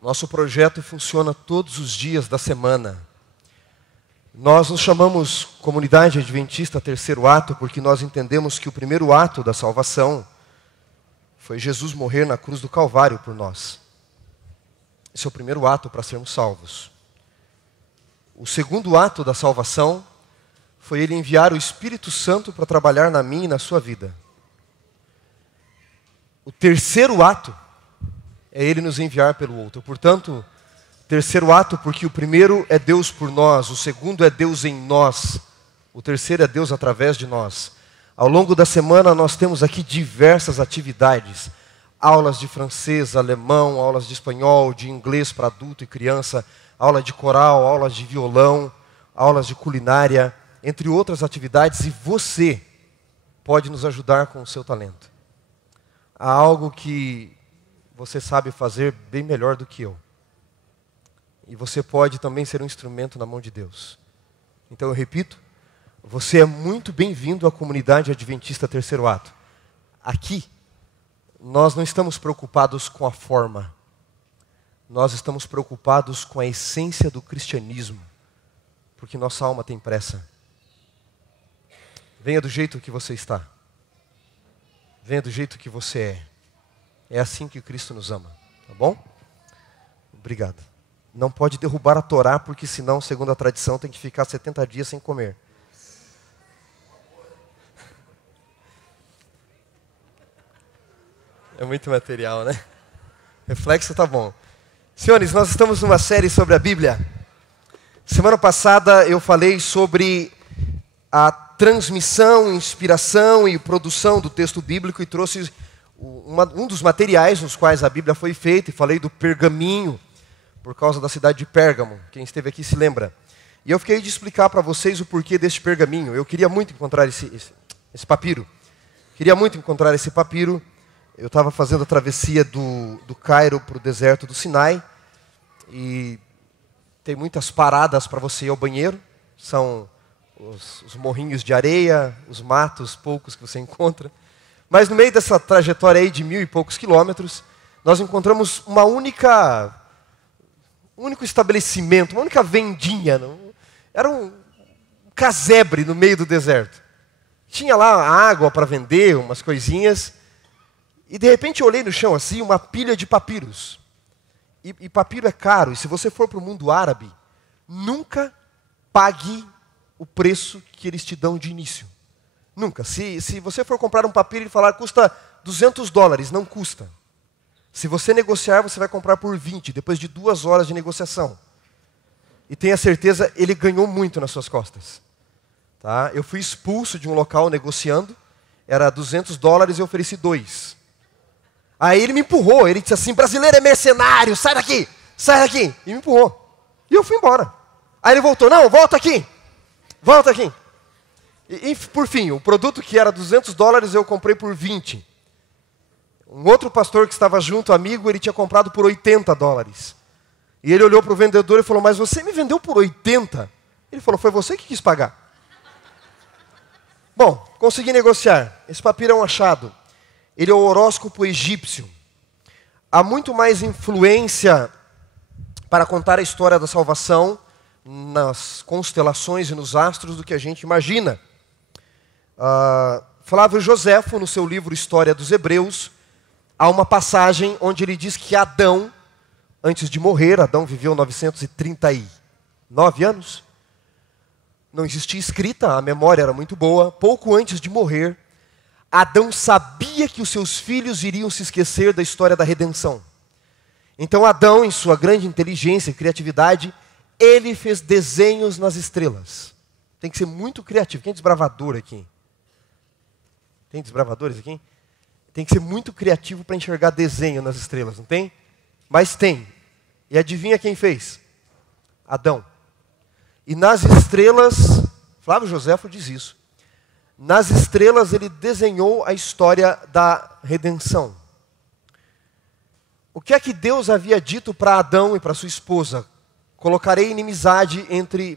Nosso projeto funciona todos os dias da semana. Nós nos chamamos Comunidade Adventista Terceiro Ato porque nós entendemos que o primeiro ato da salvação foi Jesus morrer na cruz do Calvário por nós. Esse é o primeiro ato para sermos salvos. O segundo ato da salvação foi Ele enviar o Espírito Santo para trabalhar na minha e na sua vida. O terceiro ato é Ele nos enviar pelo outro. Portanto, terceiro ato porque o primeiro é Deus por nós, o segundo é Deus em nós, o terceiro é Deus através de nós. Ao longo da semana nós temos aqui diversas atividades. Aulas de francês, alemão, aulas de espanhol, de inglês para adulto e criança, aula de coral, aulas de violão, aulas de culinária, entre outras atividades, e você pode nos ajudar com o seu talento. Há algo que você sabe fazer bem melhor do que eu. E você pode também ser um instrumento na mão de Deus. Então eu repito, você é muito bem-vindo à Comunidade Adventista Terceiro Ato. Aqui, nós não estamos preocupados com a forma. Nós estamos preocupados com a essência do cristianismo. Porque nossa alma tem pressa. Venha do jeito que você está. Venha do jeito que você é. É assim que Cristo nos ama, tá bom? Obrigado. Não pode derrubar a Torá, porque senão, segundo a tradição, tem que ficar 70 dias sem comer. É muito material, né? Reflexo tá bom. Senhores, nós estamos numa série sobre a Bíblia. Semana passada eu falei sobre a transmissão, inspiração e produção do texto bíblico e trouxe um dos materiais nos quais a Bíblia foi feita, e falei do pergaminho, por causa da cidade de Pérgamo. Quem esteve aqui se lembra. E eu fiquei de explicar para vocês o porquê deste pergaminho. Eu queria muito encontrar esse papiro. Queria muito encontrar esse papiro. Eu estava fazendo a travessia do Cairo para o deserto do Sinai, e tem muitas paradas para você ir ao banheiro. São os morrinhos de areia, os matos poucos que você encontra. Mas no meio dessa trajetória aí de 1000 e poucos quilômetros, nós encontramos um único estabelecimento, uma única vendinha. Era um casebre no meio do deserto. Tinha lá água para vender, umas coisinhas. E de repente eu olhei no chão assim, uma pilha de papiros. E papiro é caro, e se você for para o mundo árabe, nunca pague o preço que eles te dão de início. Nunca. Se você for comprar um papiro e falar custa $200, não custa. Se você negociar, você vai comprar por 20, depois de 2 horas de negociação. E tenha certeza, ele ganhou muito nas suas costas. Tá? Eu fui expulso de um local negociando, era $200 e eu ofereci 2. Aí ele me empurrou, ele disse assim, brasileiro é mercenário, sai daqui, e me empurrou. E eu fui embora. Aí ele voltou, não, volta aqui. E por fim, o produto que era $200 eu comprei por 20. Um outro pastor que estava junto, amigo, ele tinha comprado por $80. E ele olhou para o vendedor e falou, mas você me vendeu por 80? Ele falou, foi você que quis pagar. Bom, consegui negociar. Esse papiro é um achado. Ele é o horóscopo egípcio. Há muito mais influência para contar a história da salvação nas constelações e nos astros do que a gente imagina. Flávio Joséfo, no seu livro História dos Hebreus, há uma passagem onde ele diz que Adão, antes de morrer, Adão viveu 939 anos, não existia escrita, a memória era muito boa, pouco antes de morrer, Adão sabia que os seus filhos iriam se esquecer da história da redenção. Então Adão, em sua grande inteligência e criatividade, ele fez desenhos nas estrelas. Tem que ser muito criativo. Quem é desbravador aqui? Tem desbravadores aqui? Tem que ser muito criativo para enxergar desenho nas estrelas, não tem? Mas tem. E adivinha quem fez? Adão. E nas estrelas, Flávio Joséfo diz isso, nas estrelas ele desenhou a história da redenção. O que é que Deus havia dito para Adão e para sua esposa? Colocarei inimizade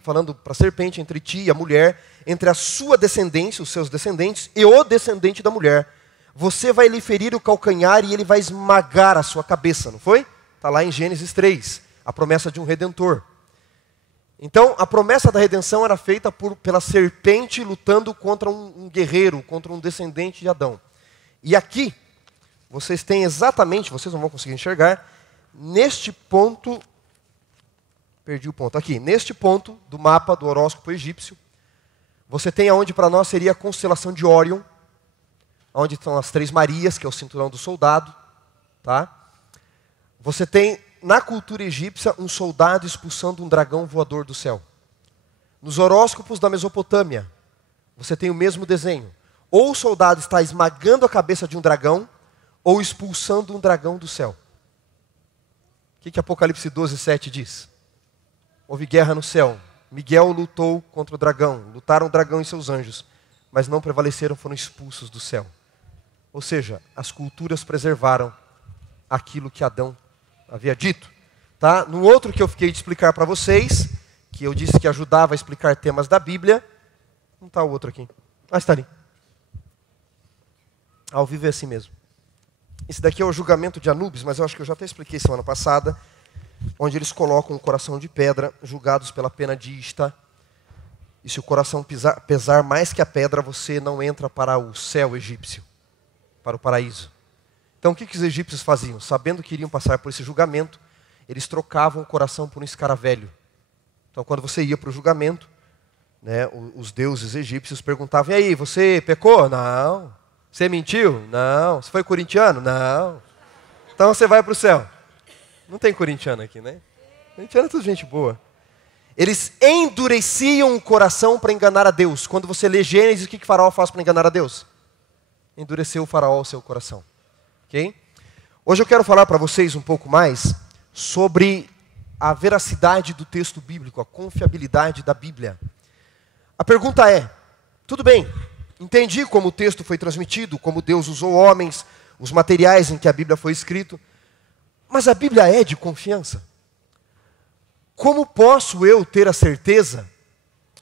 falando para a serpente, entre ti e a mulher, entre a sua descendência, os seus descendentes, e o descendente da mulher. Você vai lhe ferir o calcanhar e ele vai esmagar a sua cabeça, não foi? Está lá em Gênesis 3, a promessa de um redentor. Então, a promessa da redenção era feita pela serpente lutando contra um guerreiro, contra um descendente de Adão. E aqui, vocês têm exatamente, vocês não vão conseguir enxergar, neste ponto, perdi o ponto, aqui, neste ponto do mapa do horóscopo egípcio, você tem aonde para nós seria a constelação de Órion, onde estão as Três Marias, que é o cinturão do soldado, tá? Você tem, na cultura egípcia, um soldado expulsando um dragão voador do céu. Nos horóscopos da Mesopotâmia, você tem o mesmo desenho. Ou o soldado está esmagando a cabeça de um dragão, ou expulsando um dragão do céu. O que Apocalipse 12:7 diz? Houve guerra no céu. Miguel lutou contra o dragão. Lutaram o dragão e seus anjos. Mas não prevaleceram, foram expulsos do céu. Ou seja, as culturas preservaram aquilo que Adão havia dito. Tá? No outro que eu fiquei de explicar para vocês, que eu disse que ajudava a explicar temas da Bíblia, não está o outro aqui. Ah, está ali. Ao vivo é assim mesmo. Esse daqui é o julgamento de Anubis, mas eu acho que eu já até expliquei semana passada, onde eles colocam o coração de pedra, julgados pela pena de Ista. E se o coração pesar mais que a pedra, você não entra para o céu egípcio, para o paraíso. Então o que os egípcios faziam? Sabendo que iriam passar por esse julgamento, eles trocavam o coração por um escaravelho. Então quando você ia para o julgamento, né, os deuses egípcios perguntavam: e aí, você pecou? Não. Você mentiu? Não. Você foi corintiano? Não. Então você vai para o céu. Não tem corintiano aqui, né? Corintiano é tudo gente boa. Eles endureciam o coração para enganar a Deus. Quando você lê Gênesis, o que Faraó faz para enganar a Deus? Endureceu o Faraó o seu coração. Okay? Hoje eu quero falar para vocês um pouco mais sobre a veracidade do texto bíblico, a confiabilidade da Bíblia. A pergunta é, tudo bem, entendi como o texto foi transmitido, como Deus usou homens, os materiais em que a Bíblia foi escrito, mas a Bíblia é de confiança? Como posso eu ter a certeza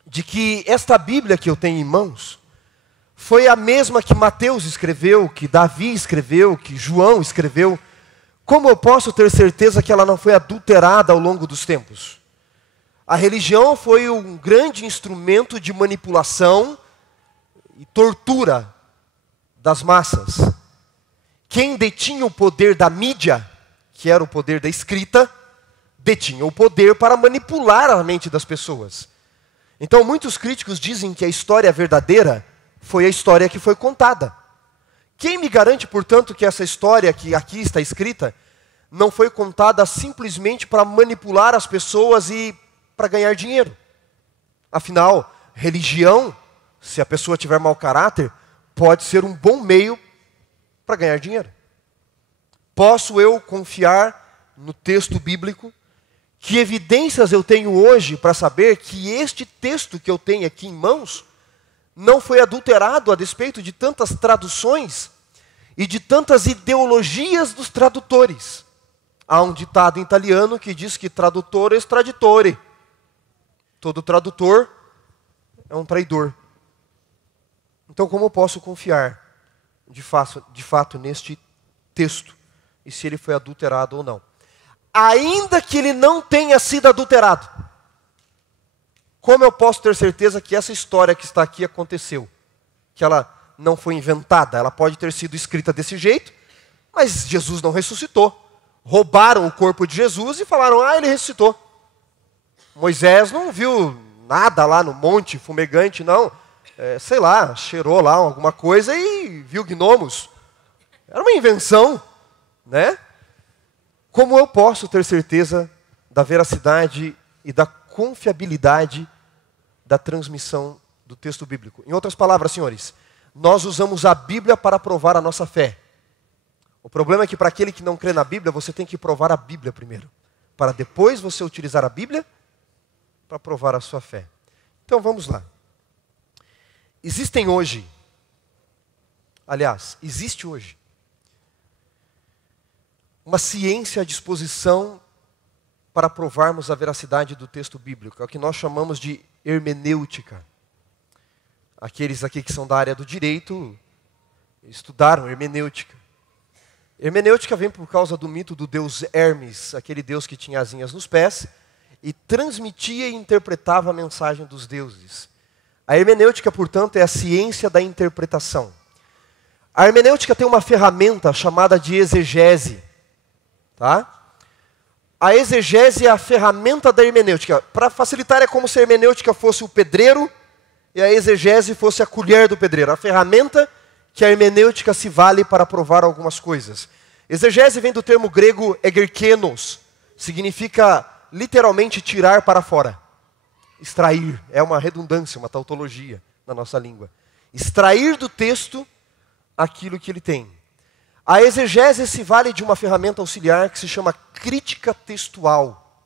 de que esta Bíblia que eu tenho em mãos foi a mesma que Mateus escreveu, que Davi escreveu, que João escreveu? Como eu posso ter certeza que ela não foi adulterada ao longo dos tempos? A religião foi um grande instrumento de manipulação e tortura das massas. Quem detinha o poder da mídia, que era o poder da escrita, detinha o poder para manipular a mente das pessoas. Então muitos críticos dizem que a história verdadeira foi a história que foi contada. Quem me garante, portanto, que essa história que aqui está escrita não foi contada simplesmente para manipular as pessoas e para ganhar dinheiro? Afinal, religião, se a pessoa tiver mau caráter, pode ser um bom meio para ganhar dinheiro. Posso eu confiar no texto bíblico? Que evidências eu tenho hoje para saber que este texto que eu tenho aqui em mãos não foi adulterado a despeito de tantas traduções e de tantas ideologias dos tradutores? Há um ditado em italiano que diz que traduttore est traditore. Todo tradutor é um traidor. Então como eu posso confiar de fato neste texto e se ele foi adulterado ou não? Ainda que ele não tenha sido adulterado, como eu posso ter certeza que essa história que está aqui aconteceu? Que ela não foi inventada, ela pode ter sido escrita desse jeito, mas Jesus não ressuscitou. Roubaram o corpo de Jesus e falaram: ah, ele ressuscitou. Moisés não viu nada lá no monte fumegante, não. Sei lá, cheirou lá alguma coisa e viu gnomos. Era uma invenção, né? Como eu posso ter certeza da veracidade e da confiabilidade da transmissão do texto bíblico? Em outras palavras, senhores, nós usamos a Bíblia para provar a nossa fé. O problema é que para aquele que não crê na Bíblia, você tem que provar a Bíblia primeiro, para depois você utilizar a Bíblia para provar a sua fé. Então vamos lá. Existe hoje uma ciência à disposição para provarmos a veracidade do texto bíblico. É o que nós chamamos de hermenêutica. Aqueles aqui que são da área do direito estudaram hermenêutica. Hermenêutica vem por causa do mito do deus Hermes, aquele deus que tinha asinhas nos pés, e transmitia e interpretava a mensagem dos deuses. A hermenêutica, portanto, é a ciência da interpretação. A hermenêutica tem uma ferramenta chamada de exegese. Tá? A exegese é a ferramenta da hermenêutica. Para facilitar, é como se a hermenêutica fosse o pedreiro e a exegese fosse a colher do pedreiro. A ferramenta que a hermenêutica se vale para provar algumas coisas. Exegese vem do termo grego egerkenos. Significa literalmente tirar para fora. Extrair. É uma redundância, uma tautologia na nossa língua. Extrair do texto aquilo que ele tem. A exegese se vale de uma ferramenta auxiliar que se chama crítica textual.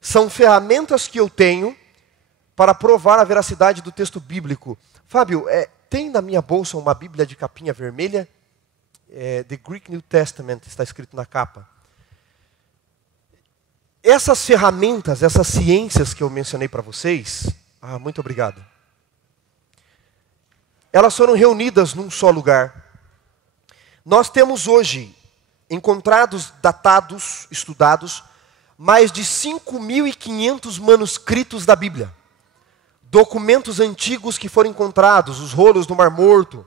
São ferramentas que eu tenho para provar a veracidade do texto bíblico. Fábio, tem na minha bolsa uma Bíblia de capinha vermelha? The Greek New Testament, está escrito na capa. Essas ferramentas, essas ciências que eu mencionei para vocês, muito obrigado. Elas foram reunidas num só lugar. Nós temos hoje, encontrados, datados, estudados, mais de 5.500 manuscritos da Bíblia. Documentos antigos que foram encontrados, os rolos do Mar Morto,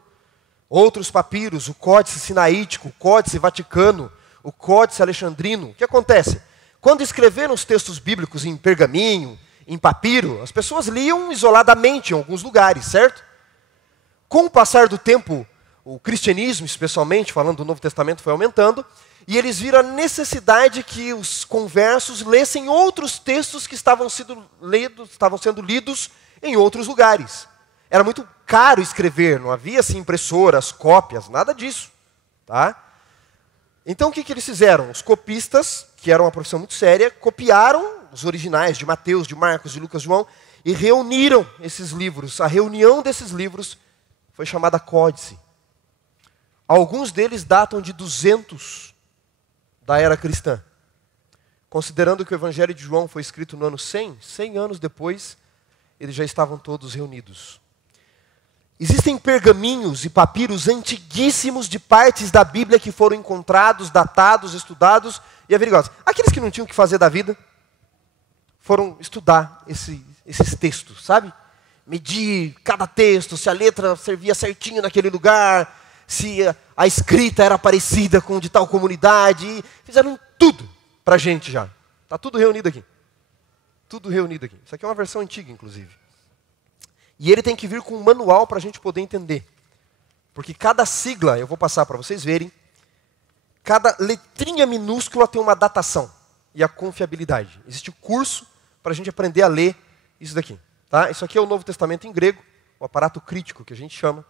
outros papiros, o Códice Sinaítico, o Códice Vaticano, o Códice Alexandrino. O que acontece? Quando escreveram os textos bíblicos em pergaminho, em papiro, as pessoas liam isoladamente em alguns lugares, certo? Com o passar do tempo, o cristianismo, especialmente, falando do Novo Testamento, foi aumentando, e eles viram a necessidade que os conversos lessem outros textos que estavam sendo lidos em outros lugares. Era muito caro escrever, não havia assim, impressoras, cópias, nada disso. Tá? Então o que eles fizeram? Os copistas, que eram uma profissão muito séria, copiaram os originais de Mateus, de Marcos, de Lucas, de João, e reuniram esses livros. A reunião desses livros foi chamada Códice. Alguns deles datam de 200 da era cristã. Considerando que o Evangelho de João foi escrito no ano 100 anos depois, eles já estavam todos reunidos. Existem pergaminhos e papiros antiguíssimos de partes da Bíblia que foram encontrados, datados, estudados e averiguados. Aqueles que não tinham o que fazer da vida foram estudar esses textos, sabe? Medir cada texto, se a letra servia certinho naquele lugar, se a escrita era parecida com de tal comunidade. Fizeram tudo para a gente já. Está tudo reunido aqui. Tudo reunido aqui. Isso aqui é uma versão antiga, inclusive. E ele tem que vir com um manual para a gente poder entender. Porque cada sigla, eu vou passar para vocês verem, cada letrinha minúscula tem uma datação e a confiabilidade. Existe um curso para a gente aprender a ler isso daqui. Tá? Isso aqui é o Novo Testamento em grego, o aparato crítico que a gente chama.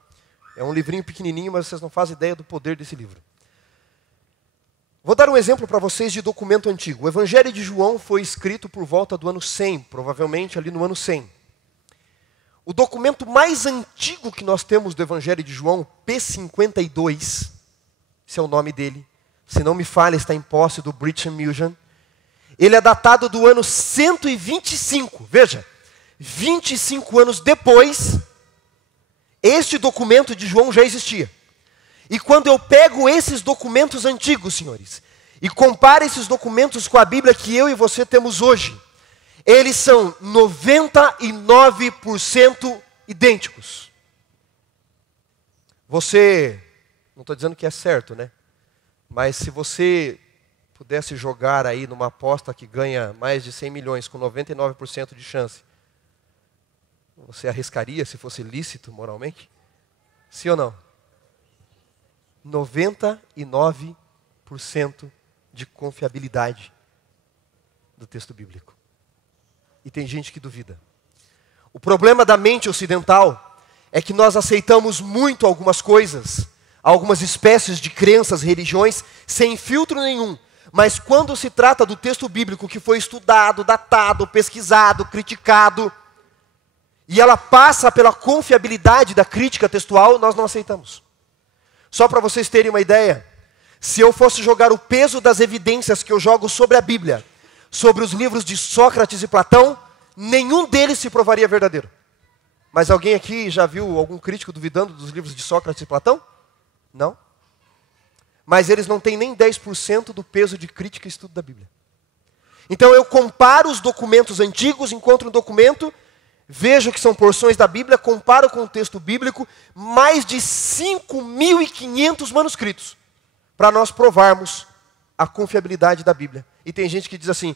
É um livrinho pequenininho, mas vocês não fazem ideia do poder desse livro. Vou dar um exemplo para vocês de documento antigo. O Evangelho de João foi escrito por volta do ano 100, provavelmente ali no ano 100. O documento mais antigo que nós temos do Evangelho de João, P52, esse é o nome dele, se não me falha, está em posse do British Museum. Ele é datado do ano 125, veja, 25 anos depois, este documento de João já existia. E quando eu pego esses documentos antigos, senhores, e comparo esses documentos com a Bíblia que eu e você temos hoje, eles são 99% idênticos. Você, não estou dizendo que é certo, né? Mas se você pudesse jogar aí numa aposta que ganha mais de 100 milhões com 99% de chance, você arriscaria se fosse lícito moralmente? Sim ou não? 99% de confiabilidade do texto bíblico. E tem gente que duvida. O problema da mente ocidental é que nós aceitamos muito algumas coisas, algumas espécies de crenças, religiões, sem filtro nenhum. Mas quando se trata do texto bíblico que foi estudado, datado, pesquisado, criticado, e ela passa pela confiabilidade da crítica textual, nós não aceitamos. Só para vocês terem uma ideia, se eu fosse jogar o peso das evidências que eu jogo sobre a Bíblia, sobre os livros de Sócrates e Platão, nenhum deles se provaria verdadeiro. Mas alguém aqui já viu algum crítico duvidando dos livros de Sócrates e Platão? Não? mas eles não têm nem 10% do peso de crítica e estudo da Bíblia. Então eu comparo os documentos antigos, encontro um documento, vejo que são porções da Bíblia, comparo com o texto bíblico, mais de 5.500 manuscritos, para nós provarmos a confiabilidade da Bíblia. E tem gente que diz assim,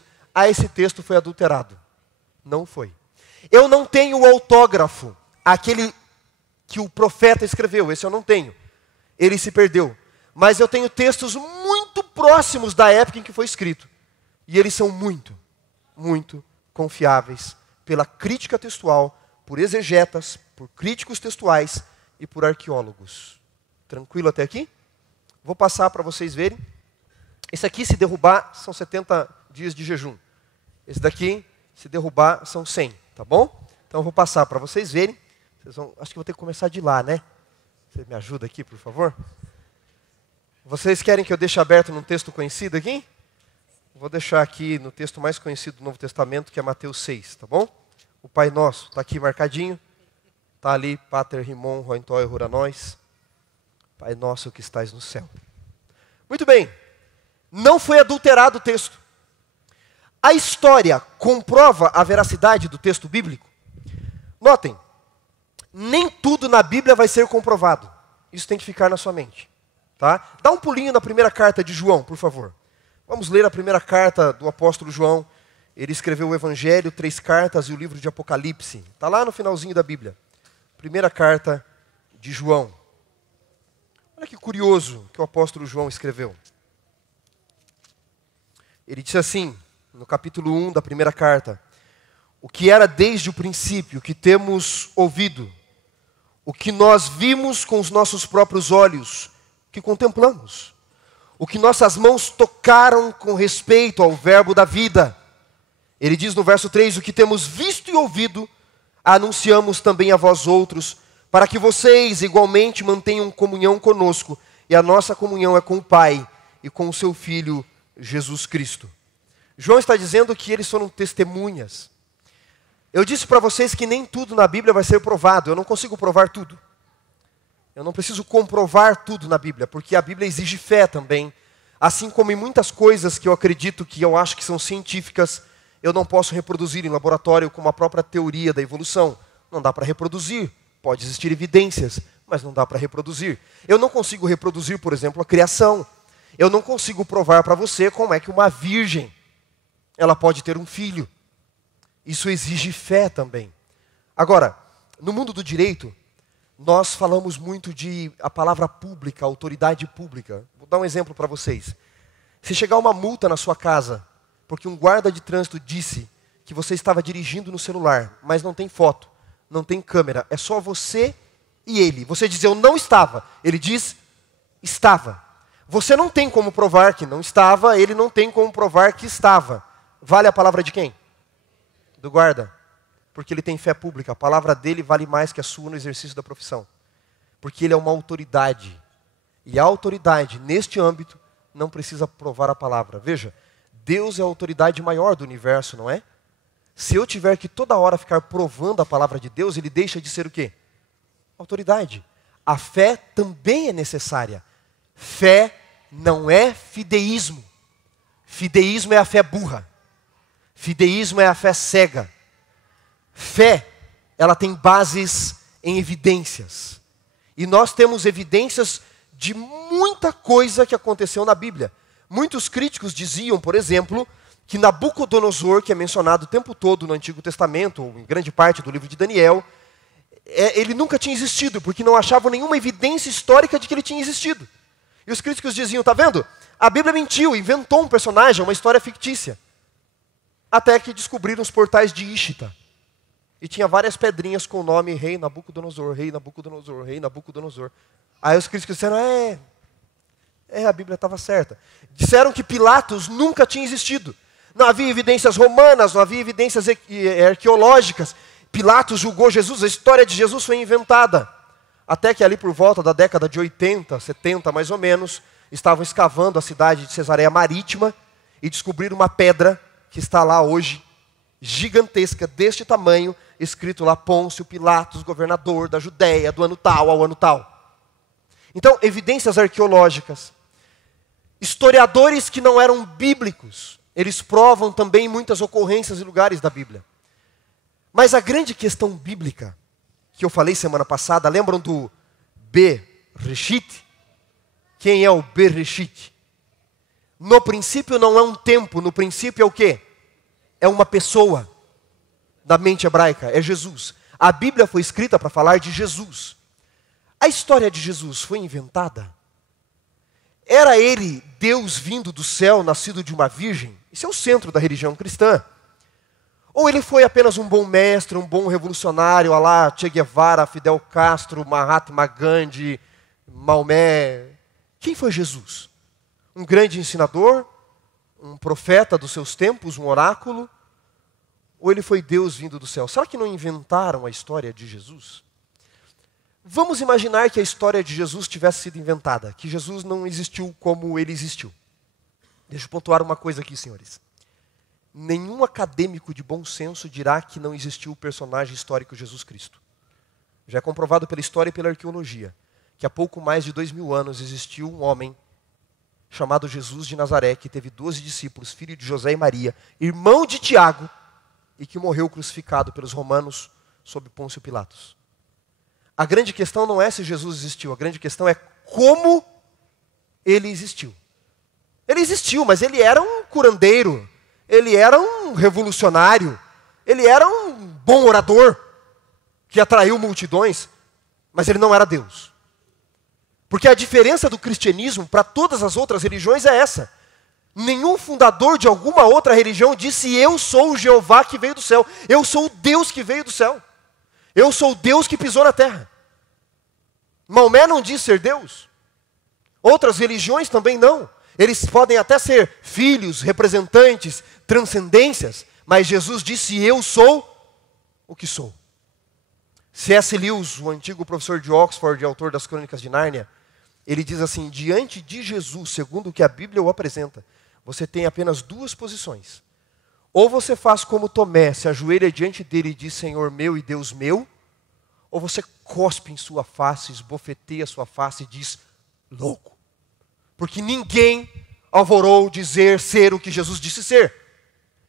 esse texto foi adulterado. Não foi. Eu não tenho o autógrafo, aquele que o profeta escreveu, esse eu não tenho. Ele se perdeu. Mas eu tenho textos muito próximos da época em que foi escrito. E eles são muito, muito confiáveis pela crítica textual, por exegetas, por críticos textuais e por arqueólogos. Tranquilo até aqui? Vou passar para vocês verem. Esse aqui, se derrubar, são 70 dias de jejum. Esse daqui, se derrubar, são 100, tá bom? Então eu vou passar para vocês verem. Acho que vou ter que começar de lá, né? Você me ajuda aqui, por favor? Vocês querem que eu deixe aberto num texto conhecido aqui? Vou deixar aqui no texto mais conhecido do Novo Testamento, que é Mateus 6, tá bom? O Pai Nosso está aqui marcadinho. Está ali, Pater Rimon, Roentoi, Ruranós. Pai Nosso que estais no céu. Muito bem. Não foi adulterado o texto. A história comprova a veracidade do texto bíblico? Notem, nem tudo na Bíblia vai ser comprovado. Isso tem que ficar na sua mente. Tá? Dá um pulinho na primeira carta de João, por favor. Vamos ler a primeira carta do apóstolo João. Ele escreveu o Evangelho, 3 cartas e o livro de Apocalipse. Está lá no finalzinho da Bíblia. Primeira carta de João. Olha que curioso que o apóstolo João escreveu. Ele disse assim, no capítulo 1 da primeira carta: o que era desde o princípio, o que temos ouvido, o que nós vimos com os nossos próprios olhos, que contemplamos, o que nossas mãos tocaram com respeito ao verbo da vida. Ele diz no verso 3, o que temos visto e ouvido, anunciamos também a vós outros, para que vocês igualmente mantenham comunhão conosco, e a nossa comunhão é com o Pai e com o seu Filho Jesus Cristo. João está dizendo que eles foram testemunhas. Eu disse para vocês que nem tudo na Bíblia vai ser provado, eu não consigo provar tudo. Eu não preciso comprovar tudo na Bíblia, porque a Bíblia exige fé também. Assim como em muitas coisas que eu acredito, que eu acho que são científicas, eu não posso reproduzir em laboratório como a própria teoria da evolução. Não dá para reproduzir. Pode existir evidências, mas não dá para reproduzir. Eu não consigo reproduzir, por exemplo, a criação. Eu não consigo provar para você como é que uma virgem, ela pode ter um filho. Isso exige fé também. Agora, no mundo do direito, nós falamos muito de a palavra pública, autoridade pública. Vou dar um exemplo para vocês. Se chegar uma multa na sua casa, porque um guarda de trânsito disse que você estava dirigindo no celular, mas não tem foto, não tem câmera, é só você e ele. Você diz, eu não estava. Ele diz, estava. Você não tem como provar que não estava, ele não tem como provar que estava. Vale a palavra de quem? Do guarda. Porque ele tem fé pública. A palavra dele vale mais que a sua no exercício da profissão. Porque ele é uma autoridade. E a autoridade, neste âmbito, não precisa provar a palavra. Veja, Deus é a autoridade maior do universo, não é? Se eu tiver que toda hora ficar provando a palavra de Deus, ele deixa de ser o quê? Autoridade. A fé também é necessária. Fé não é fideísmo. Fideísmo é a fé burra. Fideísmo é a fé cega. Fé, ela tem bases em evidências. E nós temos evidências de muita coisa que aconteceu na Bíblia. Muitos críticos diziam, por exemplo, que Nabucodonosor, que é mencionado o tempo todo no Antigo Testamento, ou em grande parte do livro de Daniel, ele nunca tinha existido, porque não achavam nenhuma evidência histórica de que ele tinha existido. E os críticos diziam, tá vendo? A Bíblia mentiu, inventou um personagem, uma história fictícia. Até que descobriram os portais de Ishita. E tinha várias pedrinhas com o nome Rei Nabucodonosor, Rei Nabucodonosor, Rei Nabucodonosor. Aí os críticos disseram, a Bíblia estava certa. Disseram que Pilatos nunca tinha existido. Não havia evidências romanas, não havia evidências arqueológicas. Pilatos julgou Jesus, a história de Jesus foi inventada. Até que ali por volta da década de 80, 70 mais ou menos, estavam escavando a cidade de Cesareia Marítima e descobriram uma pedra que está lá hoje, gigantesca, deste tamanho, escrito lá Pôncio Pilatos, governador da Judéia, do ano tal ao ano tal. Então, evidências arqueológicas, Historiadores que não eram bíblicos, eles provam também muitas ocorrências e lugares da Bíblia. Mas a grande questão bíblica, que eu falei semana passada, lembram do Bereshit? Quem é o Bereshit? No princípio não é um tempo, no princípio é o quê? É uma pessoa, da mente hebraica, é Jesus. A Bíblia foi escrita para falar de Jesus. A história de Jesus foi inventada? Era ele Deus vindo do céu, nascido de uma virgem? Isso é o centro da religião cristã. Ou ele foi apenas um bom mestre, um bom revolucionário, alá Che Guevara, Fidel Castro, Mahatma Gandhi, Maomé? Quem foi Jesus? Um grande ensinador? Um profeta dos seus tempos, um oráculo? Ou ele foi Deus vindo do céu? Será que não inventaram a história de Jesus? Vamos imaginar que a história de Jesus tivesse sido inventada, que Jesus não existiu como ele existiu. Deixa eu pontuar uma coisa aqui, senhores. Nenhum acadêmico de bom senso dirá que não existiu o personagem histórico Jesus Cristo. Já é comprovado pela história e pela arqueologia que há pouco mais de 2000 anos existiu um homem chamado Jesus de Nazaré, que teve 12 discípulos, filho de José e Maria, irmão de Tiago, e que morreu crucificado pelos romanos sob Pôncio Pilatos. A grande questão não é se Jesus existiu, a grande questão é como ele existiu. Ele existiu, mas ele era um curandeiro, ele era um revolucionário, ele era um bom orador, que atraiu multidões, mas ele não era Deus. Porque a diferença do cristianismo para todas as outras religiões é essa. Nenhum fundador de alguma outra religião disse: eu sou o Jeová que veio do céu, eu sou o Deus que veio do céu, eu sou o Deus que pisou na terra. Maomé não diz ser Deus. Outras religiões também não. Eles podem até ser filhos, representantes, transcendências, mas Jesus disse: eu sou o que sou. C.S. Lewis, o antigo professor de Oxford e autor das Crônicas de Nárnia, ele diz assim: diante de Jesus, segundo o que a Bíblia o apresenta, você tem apenas duas posições. Ou você faz como Tomé, se ajoelha diante dele e diz: Senhor meu e Deus meu, ou você cospe em sua face, esbofeteia sua face e diz: louco. Porque ninguém alvorou dizer ser o que Jesus disse ser.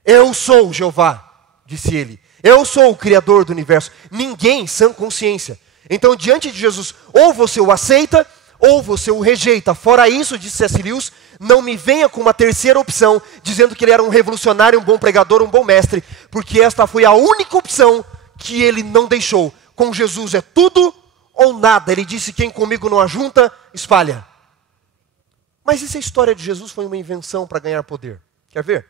Eu sou Jeová, disse ele. Eu sou o Criador do universo. Ninguém sã consciência. Então, diante de Jesus, ou você o aceita, ou você o rejeita. Fora isso, disse C.S. Lewis, não me venha com uma terceira opção, dizendo que ele era um revolucionário, um bom pregador, um bom mestre, porque esta foi a única opção que ele não deixou. Com Jesus é tudo ou nada. Ele disse: quem comigo não ajunta, espalha. Mas e se a história de Jesus foi uma invenção para ganhar poder? Quer ver?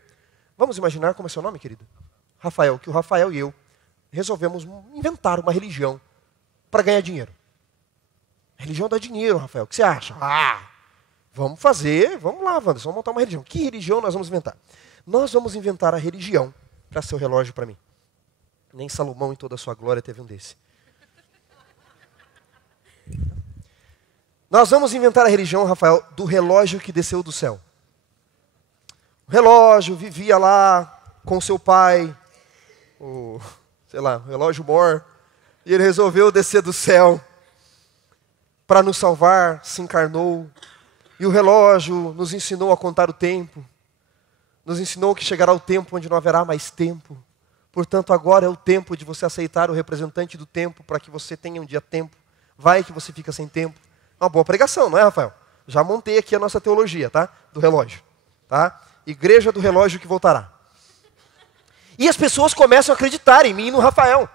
Vamos imaginar como é seu nome, querido? Rafael, que o Rafael e eu resolvemos inventar uma religião para ganhar dinheiro. A religião dá dinheiro, Rafael. O que você acha? Vamos fazer, vamos lá, Wanderson, vamos montar uma religião. Que religião nós vamos inventar? Nós vamos inventar a religião para ser o relógio para mim. Nem Salomão em toda a sua glória teve um desse. Nós vamos inventar a religião, Rafael, do relógio que desceu do céu. O relógio vivia lá com seu pai, o relógio mor, e ele resolveu descer do céu para nos salvar, se encarnou, e o relógio nos ensinou a contar o tempo, nos ensinou que chegará o tempo onde não haverá mais tempo. Portanto, agora é o tempo de você aceitar o representante do tempo para que você tenha um dia tempo. Vai que você fica sem tempo. Uma boa pregação, não é, Rafael? Já montei aqui a nossa teologia, tá? Do relógio, tá? Igreja do relógio que voltará. E as pessoas começam a acreditar em mim e no Rafael.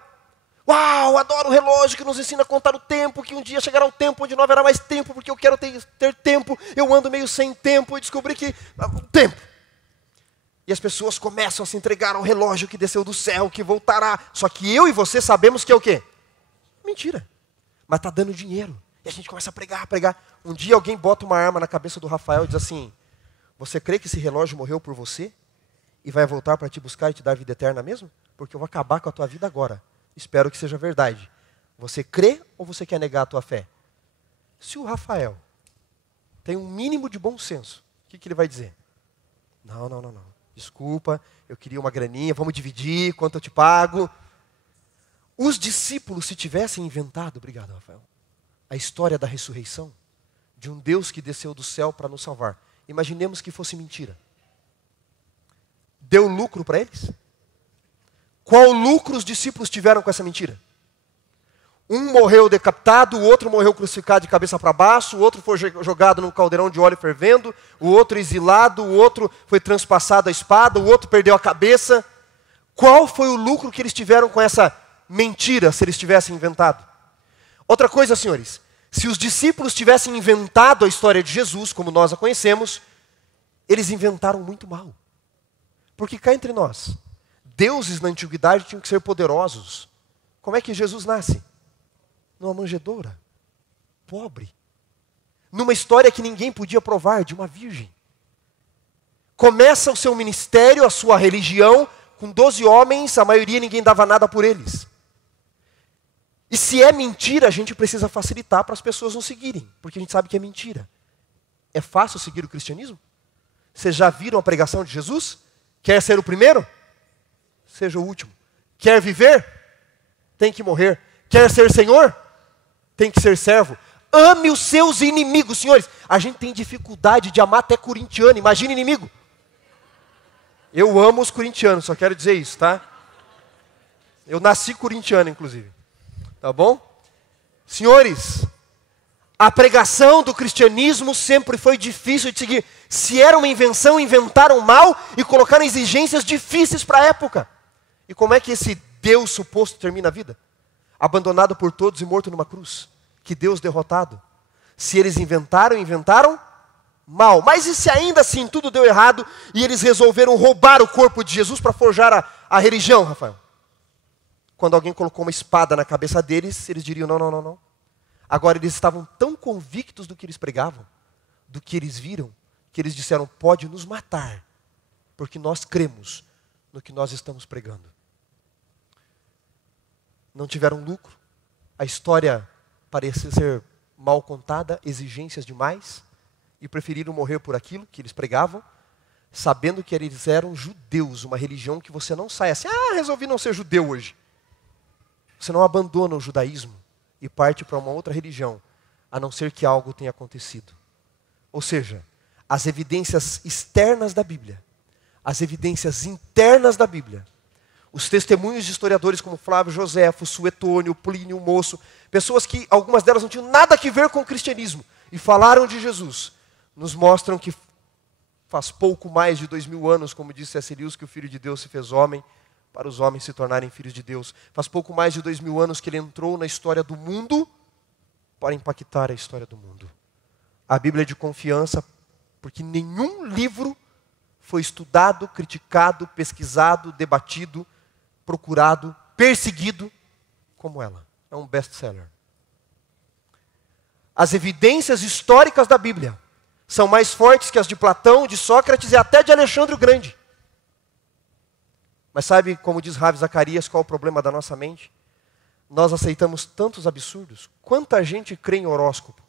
Uau, adoro o relógio que nos ensina a contar o tempo, que um dia chegará o tempo onde não haverá mais tempo, porque eu quero ter tempo, eu ando meio sem tempo e descobri que... tempo. E as pessoas começam a se entregar ao relógio que desceu do céu, que voltará. Só que eu e você sabemos que é o quê? Mentira. Mas está dando dinheiro. E a gente começa a pregar. Um dia alguém bota uma arma na cabeça do Rafael e diz assim: você crê que esse relógio morreu por você? E vai voltar para te buscar e te dar vida eterna mesmo? Porque eu vou acabar com a tua vida agora. Espero que seja verdade. Você crê ou você quer negar a tua fé? Se o Rafael tem um mínimo de bom senso, o que ele vai dizer? Não. Desculpa, eu queria uma graninha, vamos dividir, quanto eu te pago. Os discípulos, se tivessem inventado, obrigado, Rafael, a história da ressurreição, de um Deus que desceu do céu para nos salvar, Imaginemos que fosse mentira. Deu lucro para eles? Qual lucro os discípulos tiveram com essa mentira? Um morreu decapitado, o outro morreu crucificado de cabeça para baixo, o outro foi jogado num caldeirão de óleo fervendo, o outro exilado, o outro foi transpassado a espada, o outro perdeu a cabeça. Qual foi o lucro que eles tiveram com essa mentira, se eles tivessem inventado? Outra coisa, senhores, se os discípulos tivessem inventado a história de Jesus, como nós a conhecemos, eles inventaram muito mal. Porque cá entre nós, deuses na antiguidade tinham que ser poderosos. Como é que Jesus nasce? Numa manjedoura, pobre, numa história que ninguém podia provar, de uma virgem. Começa o seu ministério, a sua religião, com 12 homens, a maioria ninguém dava nada por eles. E se é mentira, a gente precisa facilitar para as pessoas não seguirem, porque a gente sabe que é mentira. É fácil seguir o cristianismo? Vocês já viram a pregação de Jesus? Quer ser o primeiro? Seja o último. Quer viver? Tem que morrer. Quer ser Senhor? Tem que ser servo. Ame os seus inimigos, senhores. A gente tem dificuldade de amar até corintiano. Imagina inimigo. Eu amo os corintianos, só quero dizer isso, tá? Eu nasci corintiano, inclusive. Tá bom? Senhores, a pregação do cristianismo sempre foi difícil de seguir. Se era uma invenção, inventaram mal e colocaram exigências difíceis para a época. E como é que esse Deus suposto termina a vida? Abandonado por todos e morto numa cruz. Que Deus derrotado. Se eles inventaram mal. Mas e se ainda assim tudo deu errado e eles resolveram roubar o corpo de Jesus para forjar a religião, Rafael? Quando alguém colocou uma espada na cabeça deles, eles diriam não. Agora eles estavam tão convictos do que eles pregavam, do que eles viram, que eles disseram, pode nos matar, porque nós cremos no que nós estamos pregando. Não tiveram lucro, a história parecia ser mal contada, exigências demais, e preferiram morrer por aquilo que eles pregavam, sabendo que eles eram judeus, uma religião que você não sai assim, resolvi não ser judeu hoje. Você não abandona o judaísmo e parte para uma outra religião, a não ser que algo tenha acontecido. Ou seja, as evidências externas da Bíblia, as evidências internas da Bíblia, os testemunhos de historiadores como Flávio Joséfo, Suetônio, Plínio, Moço, pessoas que algumas delas não tinham nada a ver com o cristianismo e falaram de Jesus, nos mostram que faz pouco mais de 2000 anos, como disse C.S. Lewis, que o Filho de Deus se fez homem, para os homens se tornarem filhos de Deus. Faz pouco mais de 2000 anos que ele entrou na história do mundo para impactar a história do mundo. A Bíblia é de confiança porque nenhum livro foi estudado, criticado, pesquisado, debatido, procurado, perseguido como ela. É um best-seller. As evidências históricas da Bíblia são mais fortes que as de Platão, de Sócrates e até de Alexandre o Grande. Mas sabe, como diz Ravi Zacarias, qual é o problema da nossa mente? Nós aceitamos tantos absurdos. Quanta gente crê em horóscopo?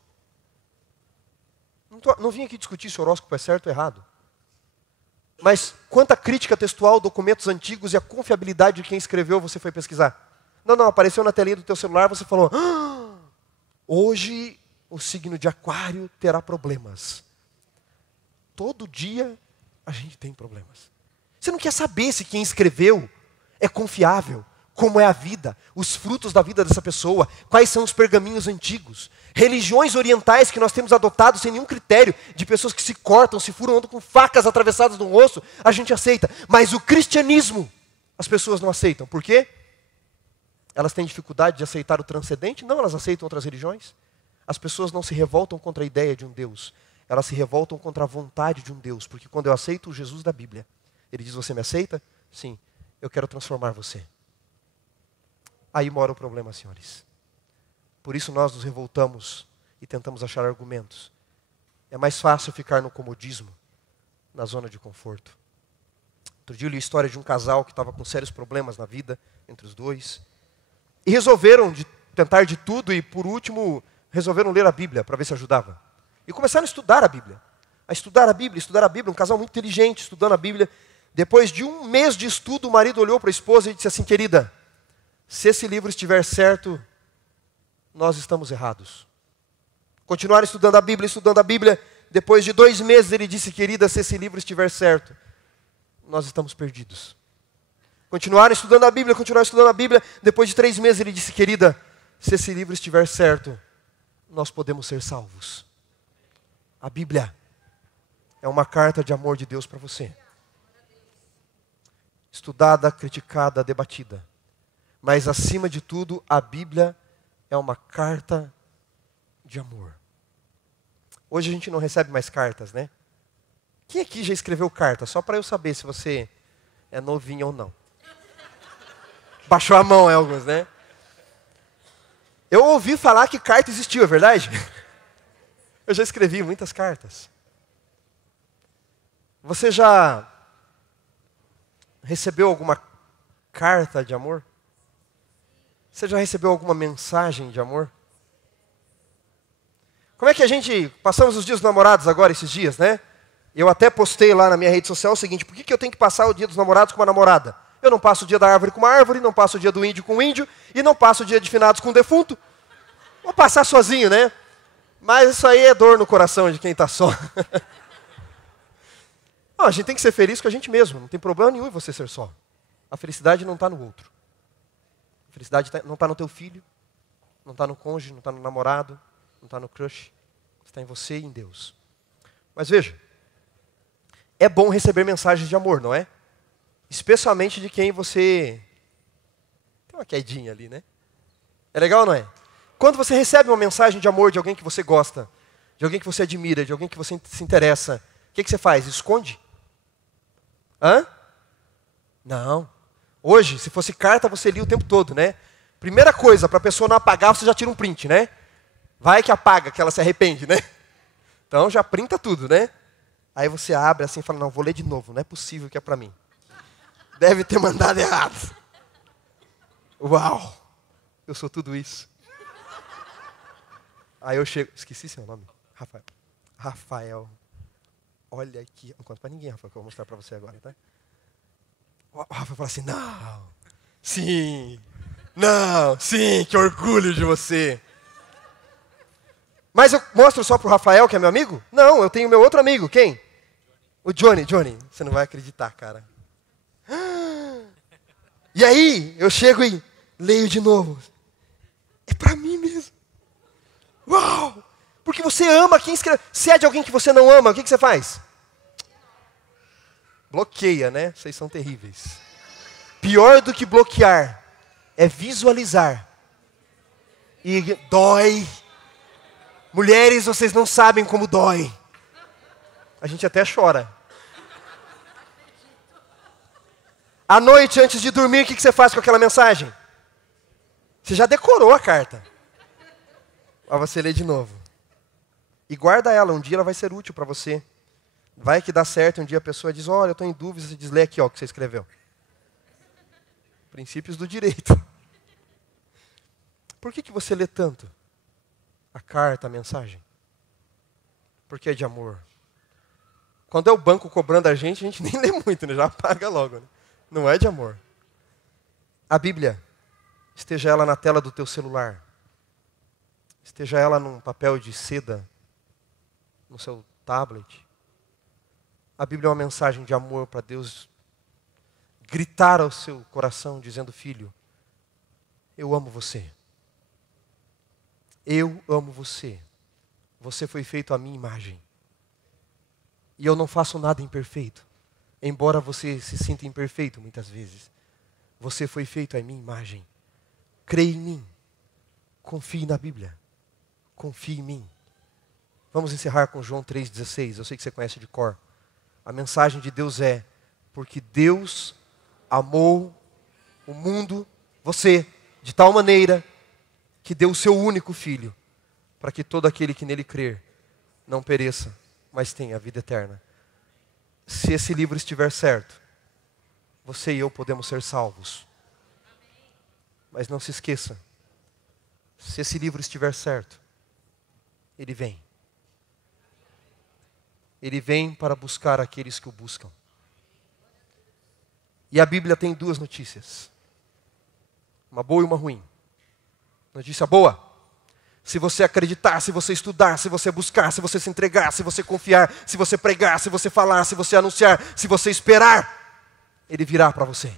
Não vim aqui discutir se o horóscopo é certo ou errado. Mas quanta crítica textual, documentos antigos e a confiabilidade de quem escreveu você foi pesquisar? Não, apareceu na telinha do teu celular, você falou, hoje o signo de Aquário terá problemas. Todo dia a gente tem problemas. Você não quer saber se quem escreveu é confiável, como é a vida, os frutos da vida dessa pessoa, quais são os pergaminhos antigos. Religiões orientais que nós temos adotado sem nenhum critério, de pessoas que se cortam, se furam, andam com facas atravessadas no rosto, a gente aceita. Mas o cristianismo, as pessoas não aceitam. Por quê? Elas têm dificuldade de aceitar o transcendente? Não, elas aceitam outras religiões. As pessoas não se revoltam contra a ideia de um Deus, elas se revoltam contra a vontade de um Deus. Porque quando eu aceito o Jesus da Bíblia, ele diz, você me aceita? Sim, eu quero transformar você. Aí mora o problema, senhores. Por isso nós nos revoltamos e tentamos achar argumentos. É mais fácil ficar no comodismo, na zona de conforto. Outro dia eu li a história de um casal que estava com sérios problemas na vida, entre os dois. E resolveram tentar de tudo e, por último, resolveram ler a Bíblia para ver se ajudava. E começaram a estudar a Bíblia. Estudar a Bíblia. Um casal muito inteligente, estudando a Bíblia. Depois de um mês de estudo, o marido olhou para a esposa e disse assim, querida, se esse livro estiver certo, nós estamos errados. Continuaram estudando a Bíblia. Depois de 2 meses ele disse, querida, se esse livro estiver certo, nós estamos perdidos. Continuaram estudando a Bíblia. Depois de 3 meses ele disse, querida, se esse livro estiver certo, nós podemos ser salvos. A Bíblia é uma carta de amor de Deus para você. Estudada, criticada, debatida. Mas acima de tudo, a Bíblia é uma carta de amor. Hoje a gente não recebe mais cartas, né? Quem aqui já escreveu carta? Só para eu saber se você é novinho ou não. Baixou a mão, alguns, né? Eu ouvi falar que carta existiu, é verdade? Eu já escrevi muitas cartas. Você já recebeu alguma carta de amor? Você já recebeu alguma mensagem de amor? Como é que a gente... Passamos os dias dos namorados agora, esses dias, né? Eu até postei lá na minha rede social o seguinte, por que eu tenho que passar o dia dos namorados com uma namorada? Eu não passo o dia da árvore com uma árvore, não passo o dia do índio com um índio, e não passo o dia de finados com um defunto. Vou passar sozinho, né? Mas isso aí é dor no coração de quem está só. Não, a gente tem que ser feliz com a gente mesmo, não tem problema nenhum em você ser só. A felicidade não está no outro. A felicidade não está no teu filho, não está no cônjuge, não está no namorado, não está no crush. Está em você e em Deus. Mas veja, é bom receber mensagens de amor, não é? Especialmente de quem você... Tem uma quedinha ali, né? É legal ou não é? Quando você recebe uma mensagem de amor de alguém que você gosta, de alguém que você admira, de alguém que você se interessa, o que você faz? Esconde? Hã? Não. Hoje, se fosse carta, você lia o tempo todo, né? Primeira coisa, para a pessoa não apagar, você já tira um print, né? Vai que apaga, que ela se arrepende, né? Então já printa tudo, né? Aí você abre assim e fala, não, vou ler de novo, não é possível que é para mim. Deve ter mandado errado. Uau! Eu sou tudo isso. Aí eu chego, esqueci seu nome, Rafael. Rafael. Olha aqui, não conta para ninguém, Rafael, que eu vou mostrar para você agora, tá? O Rafael fala assim, não, sim, que orgulho de você. Mas eu mostro só para o Rafael, que é meu amigo? Não, eu tenho meu outro amigo, quem? O Johnny, você não vai acreditar, cara. E aí, eu chego e leio de novo. É para mim mesmo. Uau! Porque você ama quem escreve. Se é de alguém que você não ama, o que você faz? Bloqueia, né? Vocês são terríveis. Pior do que bloquear é visualizar. E dói. Mulheres, vocês não sabem como dói. A gente até chora. À noite, antes de dormir, o que você faz com aquela mensagem? Você já decorou a carta. Aí você lê de novo. E guarda ela, um dia ela vai ser útil para você. Vai que dá certo, um dia a pessoa diz, olha, eu estou em dúvida, você diz, lê aqui ó, o que você escreveu. Princípios do direito. Por que você lê tanto? A carta, a mensagem? Porque é de amor. Quando é o banco cobrando a gente nem lê muito, né? Já apaga logo. Né? Não é de amor. A Bíblia, esteja ela na tela do teu celular, esteja ela num papel de seda, no seu tablet. A Bíblia é uma mensagem de amor para Deus gritar ao seu coração, dizendo, filho, eu amo você. Eu amo você. Você foi feito à minha imagem. E eu não faço nada imperfeito. Embora você se sinta imperfeito muitas vezes. Você foi feito à minha imagem. Creia em mim. Confie na Bíblia. Confie em mim. Vamos encerrar com João 3,16. Eu sei que você conhece de cor. A mensagem de Deus é, porque Deus amou o mundo, você, de tal maneira, que deu o seu único filho, para que todo aquele que nele crer, não pereça, mas tenha a vida eterna. Se esse livro estiver certo, você e eu podemos ser salvos. Mas não se esqueça, se esse livro estiver certo, ele vem. Ele vem para buscar aqueles que o buscam. E a Bíblia tem 2 notícias. Uma boa e uma ruim. Notícia boa. Se você acreditar, se você estudar, se você buscar, se você se entregar, se você confiar, se você pregar, se você falar, se você anunciar, se você esperar, Ele virá para você.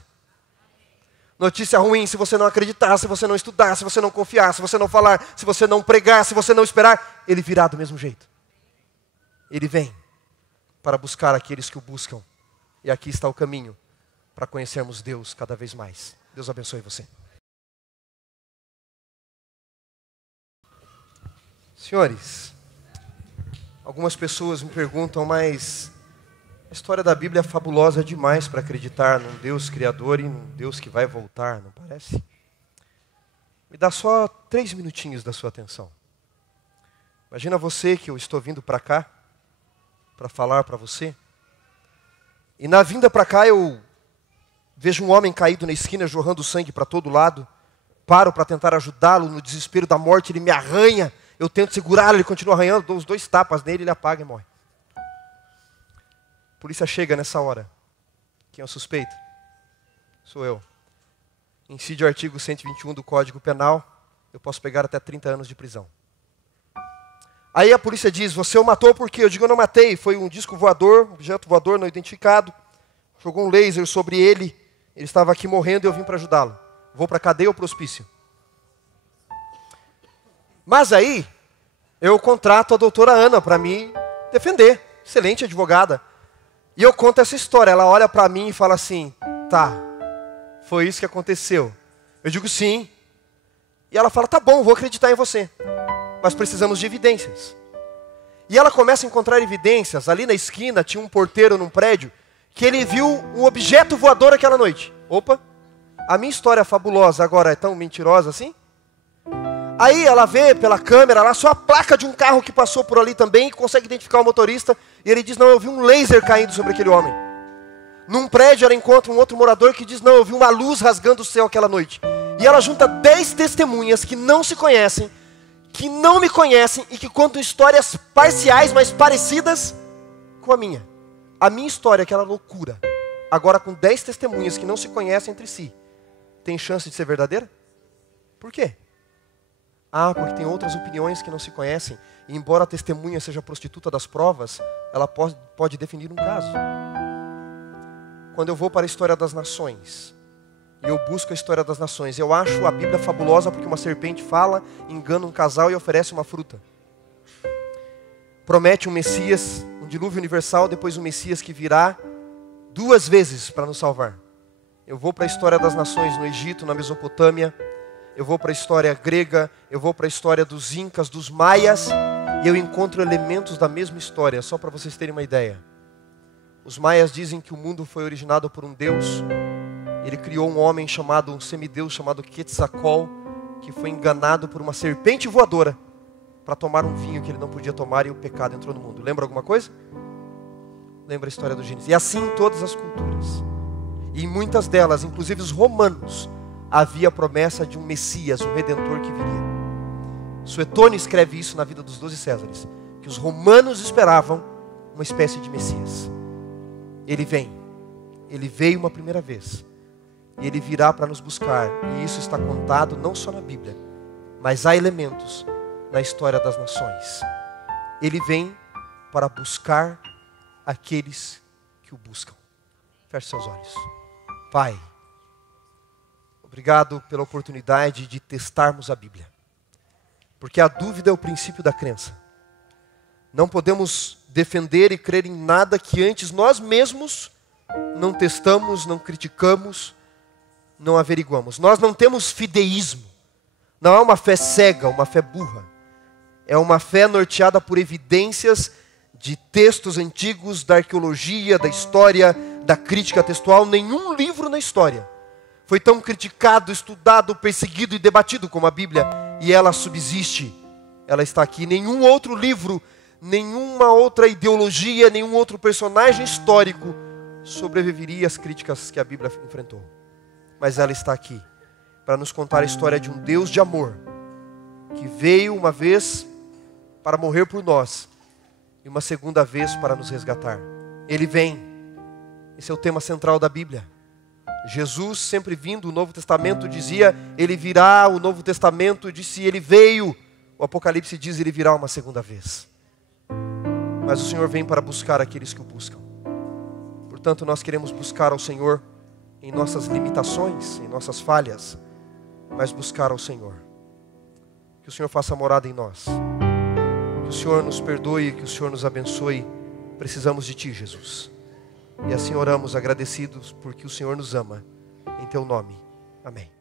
Notícia ruim, se você não acreditar, se você não estudar, se você não confiar, se você não falar, se você não pregar, se você não esperar, Ele virá do mesmo jeito. Ele vem para buscar aqueles que o buscam. E aqui está o caminho para conhecermos Deus cada vez mais. Deus abençoe você. Senhores, algumas pessoas me perguntam, mas a história da Bíblia é fabulosa demais para acreditar num Deus criador e num Deus que vai voltar, não parece? Me dá só 3 minutinhos da sua atenção. Imagina você que eu estou vindo para cá, para falar para você. E na vinda para cá eu vejo um homem caído na esquina, jorrando sangue para todo lado. Paro para tentar ajudá-lo, no desespero da morte ele me arranha. Eu tento segurá-lo, ele continua arranhando, dou os 2 tapas nele, ele apaga e morre. A polícia chega nessa hora. Quem é o suspeito? Sou eu. Incide o artigo 121 do Código Penal, eu posso pegar até 30 anos de prisão. Aí a polícia diz, você o matou por quê? Eu digo, eu não matei, foi um disco voador, um objeto voador não identificado, jogou um laser sobre ele, ele estava aqui morrendo e eu vim para ajudá-lo. Vou para a cadeia ou para o hospício? Mas aí, eu contrato a doutora Ana para me defender, excelente advogada. E eu conto essa história, ela olha para mim e fala assim, tá, foi isso que aconteceu. Eu digo sim. E ela fala, tá bom, vou acreditar em você. Mas precisamos de evidências. E ela começa a encontrar evidências. Ali na esquina tinha um porteiro num prédio que ele viu um objeto voador aquela noite. Opa, a minha história fabulosa agora é tão mentirosa assim? Aí ela vê pela câmera lá só a placa de um carro que passou por ali também e consegue identificar o motorista. E ele diz, não, eu vi um laser caindo sobre aquele homem. Num prédio ela encontra um outro morador que diz, não, eu vi uma luz rasgando o céu aquela noite. E ela junta 10 testemunhas que não se conhecem, que não me conhecem e que contam histórias parciais, mas parecidas com a minha. A minha história, aquela loucura, agora com 10 testemunhas que não se conhecem entre si, tem chance de ser verdadeira? Por quê? Ah, porque tem outras opiniões que não se conhecem. E embora a testemunha seja prostituta das provas, ela pode definir um caso. Quando eu vou para a história das nações, e eu busco a história das nações, eu acho a Bíblia fabulosa porque uma serpente fala, engana um casal e oferece uma fruta. Promete um Messias, um dilúvio universal, depois um Messias que virá 2 vezes para nos salvar. Eu vou para a história das nações no Egito, na Mesopotâmia, eu vou para a história grega, eu vou para a história dos incas, dos maias, e eu encontro elementos da mesma história, só para vocês terem uma ideia. Os maias dizem que o mundo foi originado por um Deus, ele criou um homem chamado, um semideus chamado Quetzalcóatl, que foi enganado por uma serpente voadora, para tomar um vinho que ele não podia tomar e o pecado entrou no mundo. Lembra alguma coisa? Lembra a história do Gênesis. E assim em todas as culturas. E em muitas delas, inclusive os romanos, havia a promessa de um Messias, um Redentor que viria. Suetônio escreve isso na vida dos 12 Césares, que os romanos esperavam uma espécie de Messias. Ele vem, ele veio uma primeira vez, e ele virá para nos buscar, e isso está contado não só na Bíblia, mas há elementos na história das nações. Ele vem para buscar aqueles que o buscam. Feche seus olhos. Pai, obrigado pela oportunidade de testarmos a Bíblia. Porque a dúvida é o princípio da crença. Não podemos defender e crer em nada que antes nós mesmos não testamos, não criticamos, não averiguamos. Nós não temos fideísmo. Não é uma fé cega, uma fé burra. É uma fé norteada por evidências de textos antigos, da arqueologia, da história, da crítica textual. Nenhum livro na história foi tão criticado, estudado, perseguido e debatido como a Bíblia. E ela subsiste, ela está aqui. Nenhum outro livro, nenhuma outra ideologia, nenhum outro personagem histórico sobreviveria às críticas que a Bíblia enfrentou. Mas ela está aqui para nos contar a história de um Deus de amor, que veio uma vez para morrer por nós e uma segunda vez para nos resgatar. Ele vem. Esse é o tema central da Bíblia. Jesus, sempre vindo, o Novo Testamento dizia, ele virá, o Novo Testamento disse, ele veio. O Apocalipse diz que Ele virá uma segunda vez. Mas o Senhor vem para buscar aqueles que o buscam. Portanto, nós queremos buscar ao Senhor em nossas limitações, em nossas falhas, mas buscar ao Senhor. Que o Senhor faça morada em nós. Que o Senhor nos perdoe, que o Senhor nos abençoe. Precisamos de Ti, Jesus. E assim oramos agradecidos porque o Senhor nos ama. Em Teu nome. Amém.